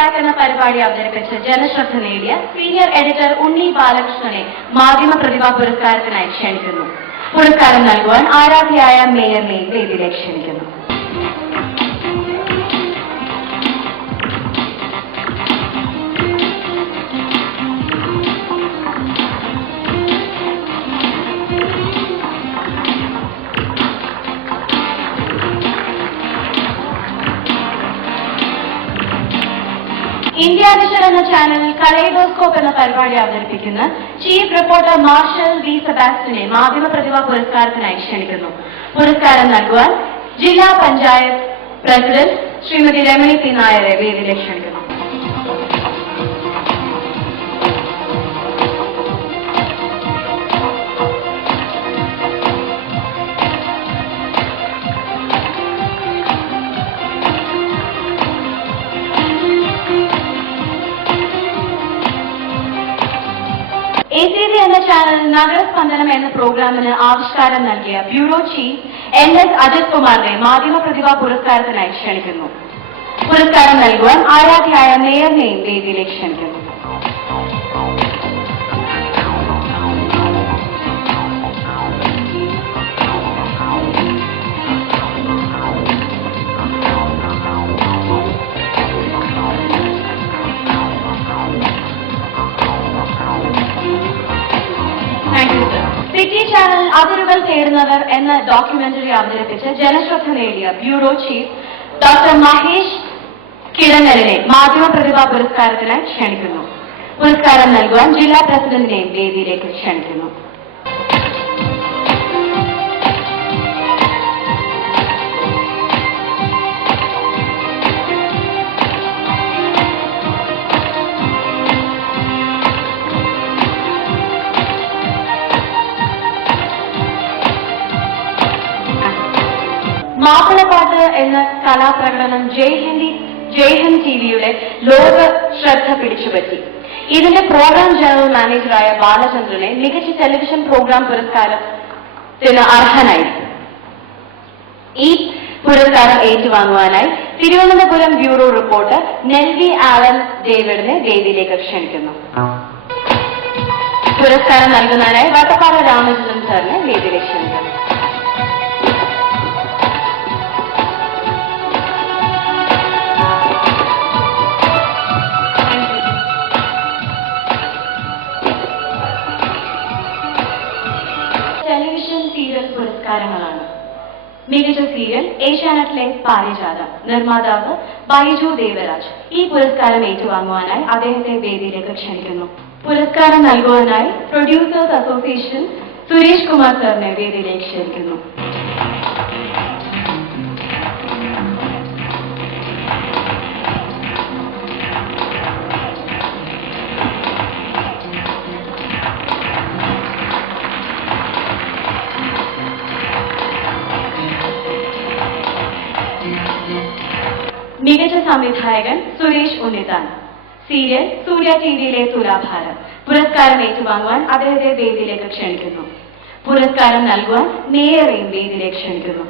എന്ന പരിപാടി അവതരിപ്പിച്ച് ജനശ്രദ്ധ നേടിയ സീനിയർ എഡിറ്റർ ഉണ്ണി ബാലകൃഷ്ണനെ മാധ്യമ പ്രതിഭാ പുരസ്കാരത്തിനായി ക്ഷണിക്കുന്നു. പുരസ്കാരം നൽകുവാൻ ആരാധ്യയായ മേയറിനെ വേദിയിലേക്ക് ക്ഷണിക്കുന്നു. ഇന്ത്യ വിഷൻ എന്ന ചാനലിൽ കലൈഡോസ്കോപ്പ് എന്ന പരിപാടി അവതരിപ്പിക്കുന്ന ചീഫ് റിപ്പോർട്ടർ മാർഷൽ വി സെബാസ്റ്റ്യനെ മാധ്യമ പ്രതിഭാ പുരസ്കാരത്തിനായി ക്ഷണിക്കുന്നു. പുരസ്കാരം നൽകുവാൻ ജില്ലാ പഞ്ചായത്ത് പ്രസിഡന്റ് ശ്രീമതി രമണി പി നായരെ വേദിയിലേക്ക് ക്ഷണിക്കുന്നു. ACV എന്ന ചാനൽ നഗരസ്പന്ദനം എന്ന പ്രോഗ്രാമിന് ആവിഷ്കാരം നൽകിയ ബ്യൂറോ ചീഫ് NS അജിത് കുമാറിനെ മാധ്യമ പ്രതിഭാ പുരസ്കാരത്തിനായി ക്ഷണിക്കുന്നു. പുരസ്കാരം നൽകുവാൻ ആരാധ്യയായ മേയറിനെയും വേദിയിലേക്ക് ക്ഷണിക്കുന്നു. സിറ്റി ചാനൽ അതിരുകൾ തേടുന്നവർ എന്ന ഡോക്യുമെന്ററി അവതരിപ്പിച്ച് ജനശ്രദ്ധ നേടിയ ബ്യൂറോ ചീഫ് ഡോക്ടർ മഹേഷ് കിടങ്ങലിനെ മാധ്യമ പ്രതിഭാ പുരസ്കാരത്തിനായി ക്ഷണിക്കുന്നു. പുരസ്കാരം നൽകുവാൻ ജില്ലാ പ്രസിഡന്റിനെയും വേദിയിലേക്ക് ക്ഷണിക്കുന്നു. മാപ്പിളപ്പാട്ട് എന്ന കലാപ്രകടനം ജയ്ഹിന്ദ് ടിവിയുടെ ലോക ശ്രദ്ധ പിടിച്ചുപറ്റി. ഇതിന്റെ പ്രോഗ്രാം ജനറൽ മാനേജറായ ബാലചന്ദ്രനെ മികച്ച ടെലിവിഷൻ പ്രോഗ്രാം പുരസ്കാരത്തിന് അർഹനായി. ഈ പുരസ്കാരം ഏറ്റുവാങ്ങുവാനായി Thiruvananthapuram bureau reporter Nelvi Alan ഡേവിഡിനെ വേദിയിലേക്ക് ക്ഷണിക്കുന്നു. പുരസ്കാരം നൽകുന്നതിനായി വട്ടപ്പാറ രാമചന്ദ്രൻ സാറിനെ വേദിയിലേക്ക് ക്ഷണിക്കുന്നു. ടെലിവിഷൻ സീരിയൽ പുരസ്കാരങ്ങളാണ്. മികച്ച സീരിയൽ ഏഷ്യാനെറ്റിലെ പാരിജാതം. നിർമ്മാതാവ് ബൈജു ദേവരാജ്. ഈ പുരസ്കാരം ഏറ്റുവാങ്ങുവാനായി അദ്ദേഹത്തെ വേദിയിലേക്ക് ക്ഷണിക്കുന്നു. പുരസ്കാരം നൽകുവാനായി പ്രൊഡ്യൂസേഴ്സ് അസോസിയേഷൻ സുരേഷ് കുമാർ സാറിനെ വേദിയിലേക്ക് ക്ഷണിക്കുന്നു. മികച്ച സംവിധായകൻ സുരേഷ് ഉണ്ണിത്താൻ. സീരിയൽ സൂര്യ ടിവിയിലെ തുലാഭാരം. പുരസ്കാരം ഏറ്റുവാങ്ങുവാൻ അദ്ദേഹത്തെ വേദിയിലേക്ക് ക്ഷണിക്കുന്നു. പുരസ്കാരം നൽകുവാൻ മേയറെയും വേദിയിലേക്ക് ക്ഷണിക്കുന്നു.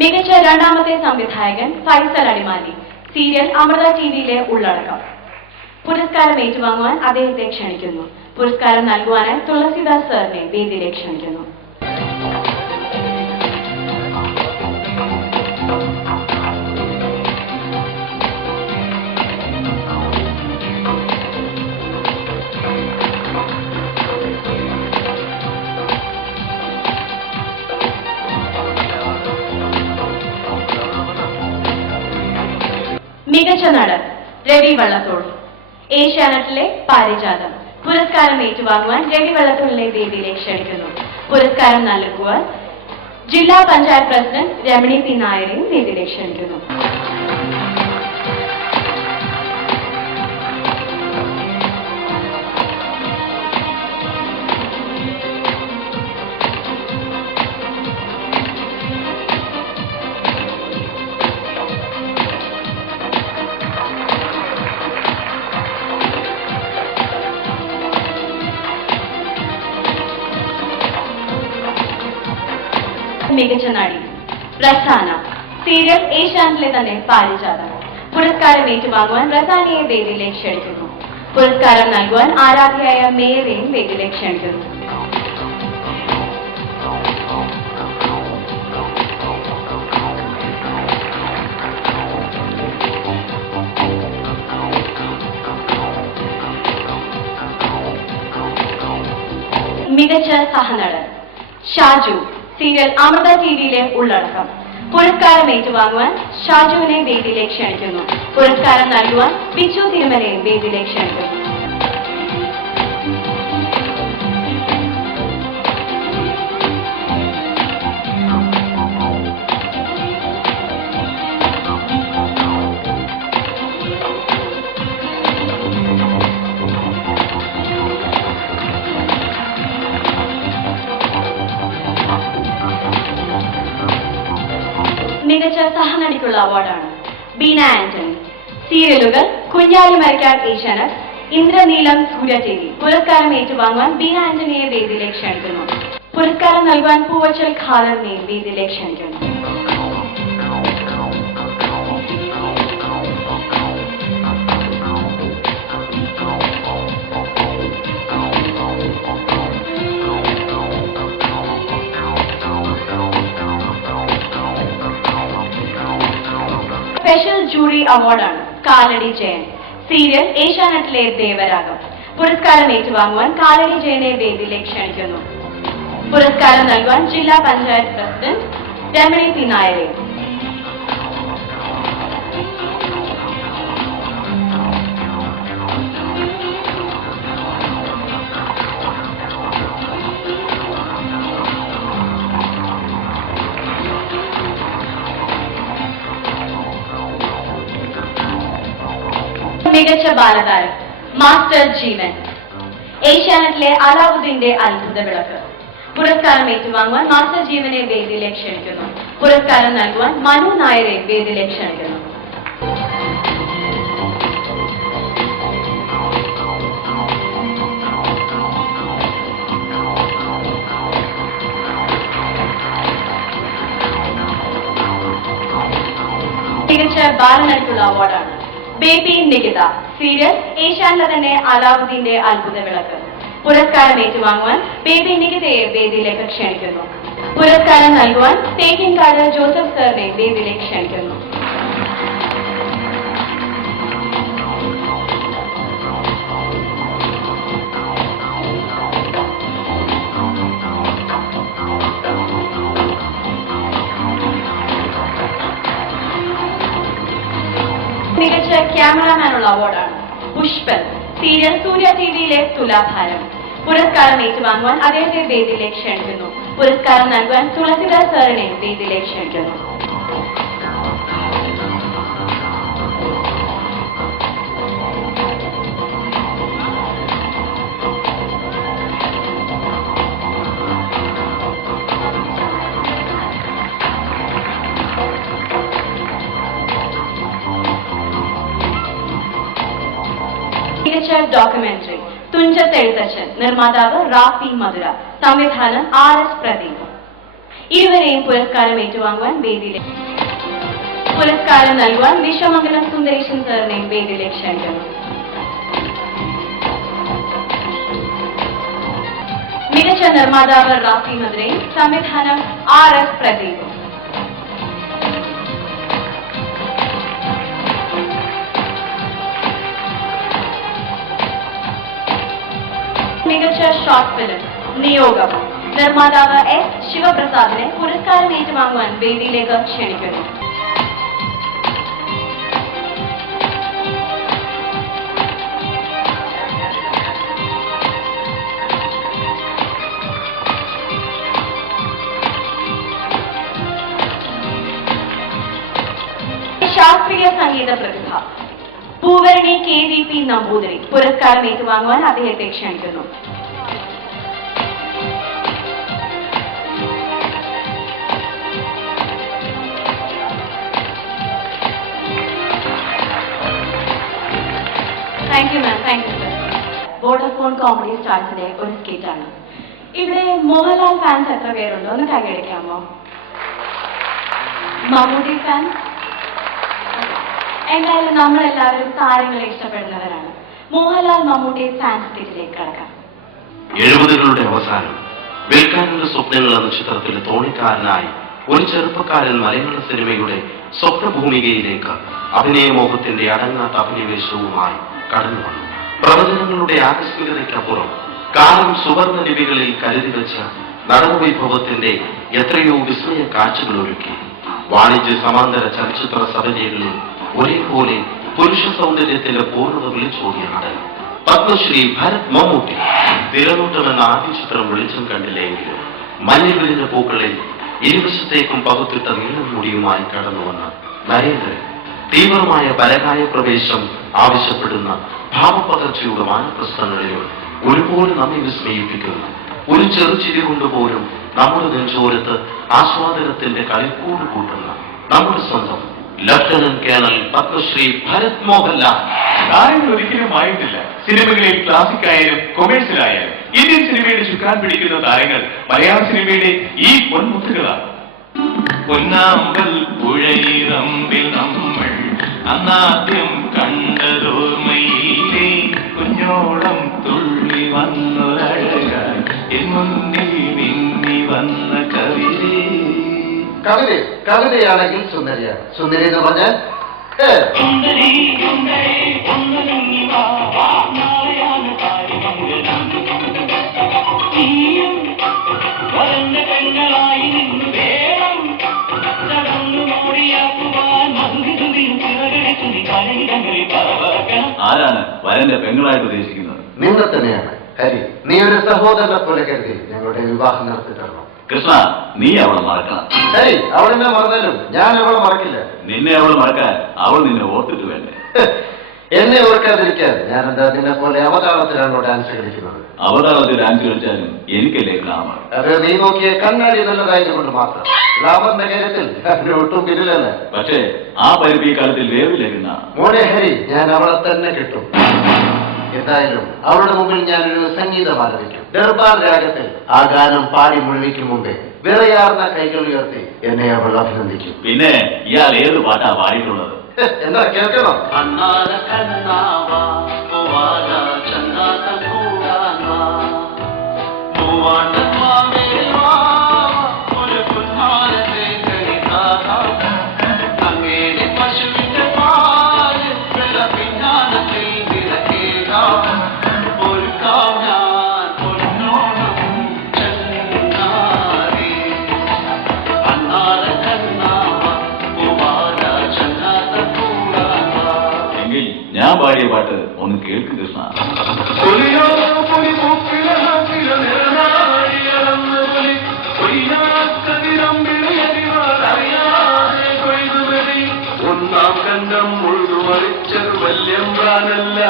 മികച്ച രണ്ടാമത്തെ സംവിധായകൻ ഫൈസൽ അടിമാലി. സീരിയൽ അമൃത ടിവിയിലെ ഉള്ളടക്കം. പുരസ്കാരം ഏറ്റുവാങ്ങുവാൻ അദ്ദേഹത്തെ ക്ഷണിക്കുന്നു. പുരസ്കാരം നൽകുവാനായി തുളസിദാസ് സാറിനെ വേദിയിലേക്ക് ക്ഷണിക്കുന്നു. മികച്ച നടൻ രവി വള്ളത്തോൾ. ഏഷ്യാനെറ്റിലെ പാരിജാതം. പുരസ്കാരം ഏറ്റുവാങ്ങുവാൻ രവി വള്ളത്തോളിനെ വേദിയിലേക്ക് ക്ഷണിക്കുന്നു. പുരസ്കാരം നൽകുവാൻ ജില്ലാ പഞ്ചായത്ത് പ്രസിഡന്റ് രമണി പി നായരെയും വേദിയിലേക്ക് ക്ഷണിക്കുന്നു. മികച്ച നടി റസാന, സീരിയൽ ഏഷ്യാനെറ്റിലെ തന്നെ പാരിജാതം. പുരസ്കാരം ഏറ്റുവാങ്ങുവാൻ റസാനയെ വേദിയിലേക്ക് ക്ഷണിക്കുന്നു. പുരസ്കാരം നൽകുവാൻ ആരാധ്യയായ മേയറെയും വേദിയിലേക്ക് ക്ഷണിക്കുന്നു. മികച്ച സഹനടൻ ഷാജു, സീരിയൽ അമൃത ടിവിയിലെ ഉള്ളടക്കം. പുരസ്കാരം ഏറ്റുവാങ്ങുവാൻ ഷാജുവിനെ വേദിയിലേക്ക് ക്ഷണിക്കുന്നു. പുരസ്കാരം നൽകുവാൻ ബിച്ചു തിരുമലയെ വേദിയിലേക്ക് ക്ഷണിക്കുന്നു. മികച്ച സഹനടിക്കുള്ള അവാർഡാണ് ബീന ആന്റണി, സീരിയലുകൾ കുഞ്ഞാലി മരക്കാർ ഏഷ്യാനെറ്റ്, ഇന്ദ്രനീലം സൂര്യ ടിവി. പുരസ്കാരം ഏറ്റുവാങ്ങുവാൻ ബീന ആന്റണിയെ വേദിയിലേക്ക് ക്ഷണിക്കുന്നു. പുരസ്കാരം നൽകുവാൻ പൂവച്ചൽ ഖാദറിനെ വേദിയിലേക്ക് ക്ഷണിക്കുന്നു. സ്പെഷ്യൽ ജൂറി അവാർഡാണ് കാലടി ജയൻ, സീരിയൽ ഏഷ്യാനെറ്റിലെ ദേവരാഗം. പുരസ്കാരം ഏറ്റുവാങ്ങുവാൻ കാലടി ജയനെ വേദിയിലേക്ക് ക്ഷണിക്കുന്നു. പുരസ്കാരം നൽകുവാൻ ജില്ലാ പഞ്ചായത്ത് പ്രസിഡന്റ് രമണി പി നായരെ. മികച്ച ബാലതാരം മാസ്റ്റർ ജീവൻ, ഏഷ്യാനെറ്റിലെ അലാവുദ്ദീന്റെ അത്ഭുത വിളക്ക്. പുരസ്കാരം ഏറ്റുവാങ്ങുവാൻ മാസ്റ്റർ ജീവനെ വേദിയിലേക്ക് ക്ഷണിക്കുന്നു. പുരസ്കാരം നൽകുവാൻ മനു നായരെ വേദിയിലേക്ക് ക്ഷണിക്കുന്നു. മികച്ച ബാലനടിക്കുള്ള അവാർഡാണ് ബേബി നികിത, സീരിയൽ ഏഷ്യാനിലെ തന്നെ അലാവുദ്ദീന്റെ അത്ഭുത വിളക്ക്. പുരസ്കാരം ഏറ്റുവാങ്ങുവാൻ ബേബി നികിതയെ വേദിയിലേക്ക് ക്ഷണിക്കുന്നു. പുരസ്കാരം നൽകുവാൻ തേക്കിൻകാട് ജോസഫ് സാറിനെ വേദിയിലേക്ക് ക്ഷണിക്കുന്നു. മികച്ച ക്യാമറാമാനുള്ള അവാർഡാണ് പുഷ്പൻ, സീരിയൽ സൂര്യ ടിവിയിലെ തുലാഭാരം. പുരസ്കാരം ഏറ്റുവാങ്ങുവാൻ അദ്ദേഹത്തെ വേദിയിലേക്ക് ക്ഷണിക്കുന്നു. പുരസ്കാരം നൽകുവാൻ തുളസിദാസ് സാറിനെ വേദിയിലേക്ക് ക്ഷണിക്കുന്നു. മികച്ച ഡോക്യുമെന്ററി തുഞ്ചത്തെഴുത്തച്ഛൻ, നിർമ്മാതാവ് റാഫി മധുര, സംവിധാനം RS പ്രദീപ്. ഇരുവരെയും പുരസ്കാരം ഏറ്റുവാങ്ങുവാൻ വേദിയിലേക്ക്. പുരസ്കാരം നൽകുവാൻ വിശ്വമംഗലം സുന്ദരേശൻ സാറിനെയും വേദിയിലേക്ക് ക്ഷണിക്കുന്നു. മികച്ച നിർമ്മാതാവ് റാഫി മധുരയും സംവിധാനം RS പ്രദീപ്. മികച്ച ഷോർട്ട് ഫിലിം നിയോഗം, നിർമ്മാതാവ് S ശിവപ്രസാദിനെ പുരസ്കാരം ഏറ്റുവാങ്ങുവാൻ വേദിയിലേക്ക് ക്ഷണിക്കുന്നു. ശാസ്ത്രീയ സംഗീത പ്രതിഭ പൂവരണി KVP നമ്പൂതിരി, പുരസ്കാരം ഏറ്റുവാങ്ങുവാൻ അദ്ദേഹത്തെ ക്ഷണിക്കുന്നു. Thank you ma'am, thank you sir. Vodafone comedy സ്റ്റാർസിലെ ഒരു സ്കിറ്റാണ്. ഇവിടെ മോഹൻലാൽ ഫാൻസ് എത്ര പേരുണ്ടോ ഒന്ന് കൈയടിക്കാമോ? മമ്മൂട്ടി ഫാൻ. എന്തായാലും നമ്മളെല്ലാവരും താരങ്ങളെ ഇഷ്ടപ്പെടുന്നവരാണ്. മോഹൻലാൽ മമ്മൂട്ടി ഫാൻ സ്പീച്ചിലേക്ക് കടക്കാം. 70കളുടെ അവസാനം വെൽക്കാരന്റെ സ്വപ്നങ്ങൾ എന്ന ചിത്രത്തിലെ തോണിക്കാരനായി ഒരു ചെറുപ്പക്കാരൻ മലയാള സിനിമയുടെ സ്വപ്നഭൂമികയിലേക്ക് അഭിനയമോഹത്തിന്റെ അടങ്ങാത്ത അഭിനിവേശവുമായി കടന്നു വന്നു. പ്രവചനങ്ങളുടെ ആകസ്മികതയ്ക്കപ്പുറം കാലം സുവർണ ലിപികളിൽ കരുതി വെച്ച നടനവൈഭവത്തിന്റെ എത്രയോ വിസ്മയ കാഴ്ചകൾ ഒരുക്കി. വാണിജ്യ സമാന്തര ചലച്ചിത്ര സഭകളിൽ ഒരേപോലെ പുരുഷ സൗന്ദര്യത്തിന്റെ പൂർണ്ണത വിളിച്ചോടിയ നടൻ പത്മശ്രീ ഭരത് മമ്മൂട്ടി. തിരനോട്ടമെന്ന ആദ്യ ചിത്രം വെളിച്ചം കണ്ടില്ലെങ്കിലും മഞ്ഞിൽ വിരിഞ്ഞ പൂക്കളിൽ ഇരുവശത്തേക്കും പകുത്തിട്ട നീളം മുടിയുമായി കടന്നുവന്ന നരേന്ദ്രൻ തീവ്രമായ പരകായ പ്രവേശം ആവശ്യപ്പെടുന്ന ഭാവപകർച്ചയുടെ വാനപ്രസ്ഥങ്ങളിലും ഒരുപോലെ നമ്മെ വിസ്മയിപ്പിക്കുന്നു. ഒരു ചെറുചിരി കൊണ്ടുപോലും നമ്മുടെ നെഞ്ചോരത്ത് ആസ്വാദനത്തിന്റെ കളിക്കൂട് കൂട്ടുന്ന നമ്മുടെ സ്വന്തം ലഫ്റ്റനന്റ് കേണൽ പത്മശ്രീ ഭരത് മോഹൻലാൽ. കാര്യങ്ങൾ ഒരിക്കലും ആയിട്ടില്ല. സിനിമകളിൽ ക്ലാസിക്കായാലും കൊമേഴ്സ്യലായാലും ഇന്ത്യൻ സിനിമയുടെ ചുക്കാൻ പിടിക്കുന്ന താരങ്ങൾ മലയാള സിനിമയുടെ ഈ പൊന്മുത്തുകളാണ്. പൊന്നാമ്പൽ പുഴയിറമ്പിൽ നമ്മൾ അന്നാദ്യം കണ്ടതോർമ്മയിലേ കുഞ്ഞോളം തുള്ളി വന്നൊരഴകായി എൻ മുന്നിൽ മിന്നി വന്ന കവിതേ. കവിതയാണെങ്കിൽ സുന്ദരിയാണ്. സുന്ദരി എന്ന് പറഞ്ഞാൽ ആരാണ് വരന്റെ പെങ്ങളായിട്ട് ഉദ്ദേശിക്കുന്നത്? നിങ്ങൾ തന്നെയാണ് ഹരി. നീ ഒരു സഹോദരനെ പോലെ കരുതി ഞങ്ങളുടെ വിവാഹം നടത്തി തരണം. കൃഷ്ണ, നീ അവളെ മറക്കണം. ഹരി, അവളെന്നെ മറന്നാലും ഞാൻ അവളെ മറക്കില്ല. നിന്നെ അവൾ മറക്കാൻ അവൾ നിന്നെ ഓർത്തിട്ട് വേണ്ടേ? എന്നെ ഓർക്കാതിരിക്കാൻ ഞാൻ എന്താ നിന്നെ പോലെ അവതാളത്തിലാണോ ഡാൻസ് കളിക്കുന്നത്? അവതാളത്തിൽ ഡാൻസ് കളിച്ചാലും എനിക്കല്ലേ ഗ്ലാമർ. അത് നീ നോക്കിയ കണ്ണാടി നല്ലതായത് കൊണ്ട് മാത്രം. ഗ്ലാമറിന്റെ കാര്യത്തിൽ അതിന് ഒട്ടും പിന്നിലല്ല. പക്ഷേ ആ പരിധി കാലത്തിൽ വേവിലേക്കുന്ന മോനെ ഹരി, ഞാൻ അവളെ തന്നെ കിട്ടും. എന്തായാലും അവളുടെ മുമ്പിൽ ഞാനൊരു സംഗീതം ആലപിക്കും. ദർബാർ രാഗത്തിൽ ആ ഗാനം പാടി മുഴുവിക്കും മുമ്പേ വിറയാർന്ന കൈകൾ ഉയർത്തി എന്നെ അവൾ അഭിനന്ദിക്കും. പിന്നെ ഇയാൾ ഏത് പാട്ടാ പാടിയിട്ടുള്ളത്? എന്താ കേൾക്കണം? ഞാൻ പാടിയ പാട്ട് ഒന്ന് കേൾക്ക് കൃഷ്ണ. ഒന്നാം കണ്ടം മുഴുവറിച്ചത് വല്യമ്പ്രാനല്ല,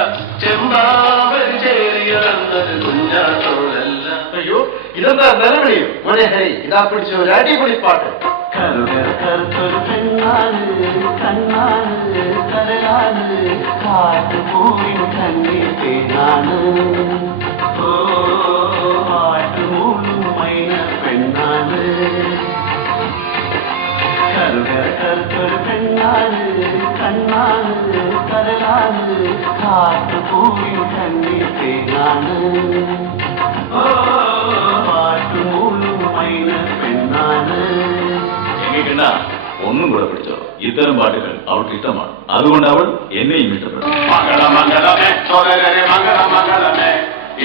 ചെമ്പാവൻ ചേരിയറന്നത് കുഞ്ഞാത്തോലല്ല. അയ്യോ, ഇതെന്താ നിലവിളിയും? മോനെ ഹരി, ഇതാ പിടിച്ച ഒരു അടിപൊളി പാട്ട്. കറുകറുത്തൊരു പെണ്ണാണ്, കണ്ണാണ്, കരലാണ്, കാട്ടുപൂവിൻ കണ്ണിൽ തേനാണ്. ഓ ആട്ടുമൂളും മൈന പെണ്ണാണ്. കറുകറുത്തൊരു പെണ്ണാണ്, കണ്ണാണ്, കരലാണ്, കാട്ടുപൂവിൻ കണ്ണിൽ തേനാണ്. ഓ ആട്ടുമൂളും മൈന പെണ്ണാണ്. എങ്ങനെ ഒന്നും കൂടെ പിടിച്ചോ. ഇത്തരം പാട്ടുകൾ അവൾക്ക് ഇഷ്ടമാണ്. അതുകൊണ്ട് അവൾ എന്നെയും ഇഷ്ടപ്പെടും. മംഗളമംഗളമേ സോദരരെ മംഗളമംഗളമേ,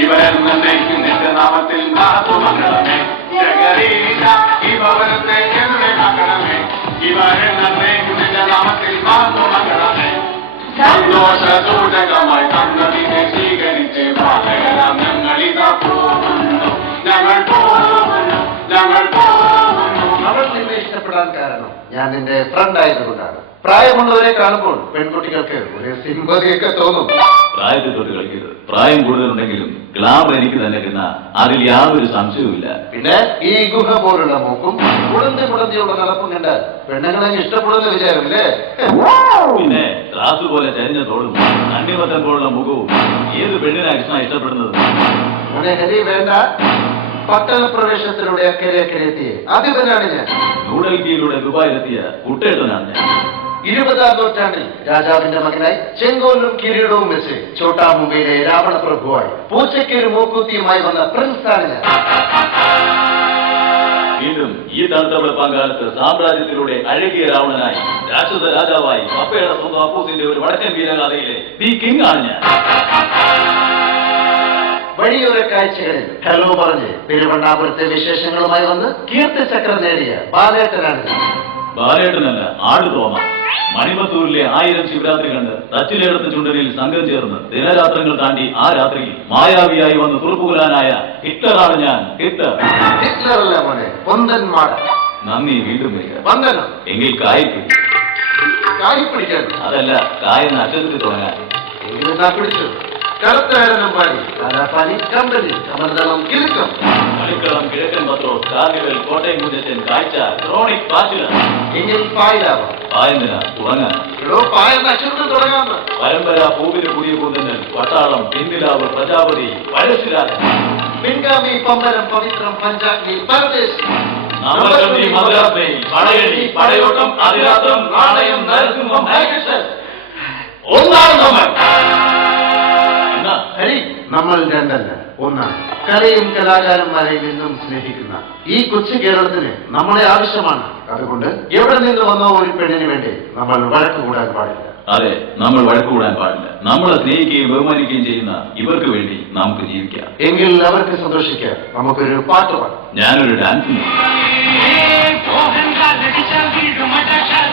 ഇവരെന്നേക്കും നിന്റെ നാമത്തിൽ മംഗളമേ. ജഗരീശ ഈ ഭവനത്തെ എവിടെ മംഗളമേ, ഇവരെന്നേക്കും നിന്റെ നാമത്തിൽ മംഗളമേ. സന്തോഷ സൂചകമായി തന്നതിനെ സ്വീകരിച്ച് പാലകരാം ഞങ്ങളിതാ പോകുന്നു, ഞങ്ങൾ പോകുന്നു, ഞങ്ങൾ പോകുന്നു. അവൾ നിന്നെ ഇഷ്ടപ്പെടാൻ കാരണം ഞാൻ നിന്റെ ഫ്രണ്ട് ആയതുകൊണ്ടാണ്. പ്രായമുള്ളവരെ കാണുമ്പോൾ പെൺകുട്ടികൾക്ക് ഒരു സിമ്പതിയൊക്കെ തോന്നും. പ്രായത്തിൽ തൊട്ട് കളിക്കരുത്. പ്രായം കൂടുതലുണ്ടെങ്കിലും ഗ്ലാമർ എനിക്ക് തന്നെ കിട്ടുന്ന അതിൽ യാതൊരു സംശയവുമില്ല. പിന്നെ ഈ ഗുഹ പോലുള്ള മൂക്കും കുളന്തിയുള്ള നടപ്പും കണ്ടാൽ പെണ്ണുങ്ങളെ ഇഷ്ടപ്പെടുന്ന വിചാരമില്ലേ? പിന്നെ ത്രാസ് പോലെ ചരിഞ്ഞ തോളും അന്യവത്തം പോലുള്ള മുഖവും ഏത് പെണ്ണിനാ കൃഷ്ണ ഇഷ്ടപ്പെടുന്നത്? മോനെ ഹരി, വേണ്ട. പട്ടണ പ്രവേശനത്തിലൂടെ അക്കരെ എത്തിയ അധിപനാണ് ഞാൻ. ന്യൂഡൽഹിയിലൂടെ ദുബായിലെത്തിയ കുട്ടേട്ടനാണ് ഞാൻ. 20ാം നൂറ്റാണ്ടിൽ രാജാവിന്റെ മകനായി ചെങ്കോലും കിരീടവും വെച്ച് ഛോട്ടാ മുംബൈയിലെ രാവണ പ്രഭുവായി പൂച്ചയ്ക്ക് ഒരു മൂക്കൂത്തിയുമായി വന്ന പ്രിൻസാണ് ഞാൻ. വീണ്ടും ഈ തണുത്ത വെളുപ്പാങ്കാലത്ത് സാമ്രാജ്യത്തിലൂടെ അഴകിയ രാവണനായി രാക്ഷസ രാജാവായി പപ്പയുടെ സ്വന്തം അപ്പൂസിന്റെ ഒരു വടക്കൻ വീരഗാഥയിലെ ദി കിങ് ആണ് ഞാൻ. വഴിയോര കാഴ്ചകളിൽ ഹലോ പറഞ്ഞ് തിരുവണ്ണാപുരത്തെ വിശേഷങ്ങളുമായി വന്ന് കീർത്തിചക്രം നേടിയ ബാലേട്ടനാണ് ഞാൻ. ബാലേട്ടനല്ല, ആട് തോമ. മണിമത്തൂരിലെ 1000 ശിവരാത്രി കണ്ട് തച്ചിലേടത്ത് ചുണ്ടനിൽ സംഘം ചേർന്ന് ദിനരാത്രങ്ങൾ താണ്ടി ആ രാത്രിയിൽ മായാവിയായി വന്ന് തുറപ്പുകുലാനായ ഹിറ്റ്ലറാണ് ഞാൻ. ഹിറ്റ്ലറല്ല മോനെ, പൊന്തന്മാട. നന്ദി, വീണ്ടും വരിക. വന്ദനം. എങ്കിൽ കായ്പിടി. കായ്പിടിക്കാൻ അതല്ല, കായെന്ന് അക്ഷരത്തിൽ തുടങ്ങാൻ. എങ്കിലും പിടിച്ചു. കറുത്താരനും പാടി കാലാപാനി കമ്പനി കമലദളം കിലുക്കം. കളിക്കളം, കിഴക്കൻ പത്രോസ്, കാർണിവൽ, കോട്ടയം കുഞ്ഞച്ചൻ, കാഴ്ച, ക്രോണിക്, ബാച്ചിലർ. എങ്കിൽ പായിലാവാം. പായെന്തിനാ തുടങ്ങാൻ? പായെന്ന അക്ഷരത്തിൽ തുടങ്ങാമെന്ന്. പരമ്പര, പൂവിന് പുതിയ കുന്തന്നൽ, പട്ടാളം, പിന്നിലാവ്, പ്രജാപതി, പഴശ്ശിരാജൻ. പിൻഗാമി, പമ്പരം, പവിത്രം, പഞ്ചാഗ്നി, പരദേശി. നവകർണി, മദ്രാസ്, പടയണി, പടയോട്ടം, അതിരാത്രം, നാണയം, നരസിംഹം, ഹരികൃഷ്ണൻ. ഒന്നാണ് നമ്മൾ. ഹരി, നമ്മൾ രണ്ടല്ല, ഒന്നാണ്. കലയും കലാകാരന്മാരെയും നിന്നും സ്നേഹിക്കുന്ന ഈ കൊച്ചു കേരളത്തിന് നമ്മളെ ആവശ്യമാണ്. അതുകൊണ്ട് എവിടെ നിന്ന് വന്നോ ഒരു പെണ്ണിന് വേണ്ടി നമ്മൾ വഴക്ക് കൂടാൻ പാടില്ല. അതെ, നമ്മൾ വഴക്ക് കൂടാൻ പാടില്ല. നമ്മളെ സ്നേഹിക്കുകയും ബഹുമാനിക്കുകയും ചെയ്യുന്ന ഇവർക്ക് വേണ്ടി നമുക്ക് ജീവിക്കാം. എങ്കിൽ അവർക്ക് സന്തോഷിക്കാം. നമുക്കൊരു പാട്ട് പാടാം. ഞാനൊരു ഡാൻസ് मोहन का लड़ी चल दी मटा शाह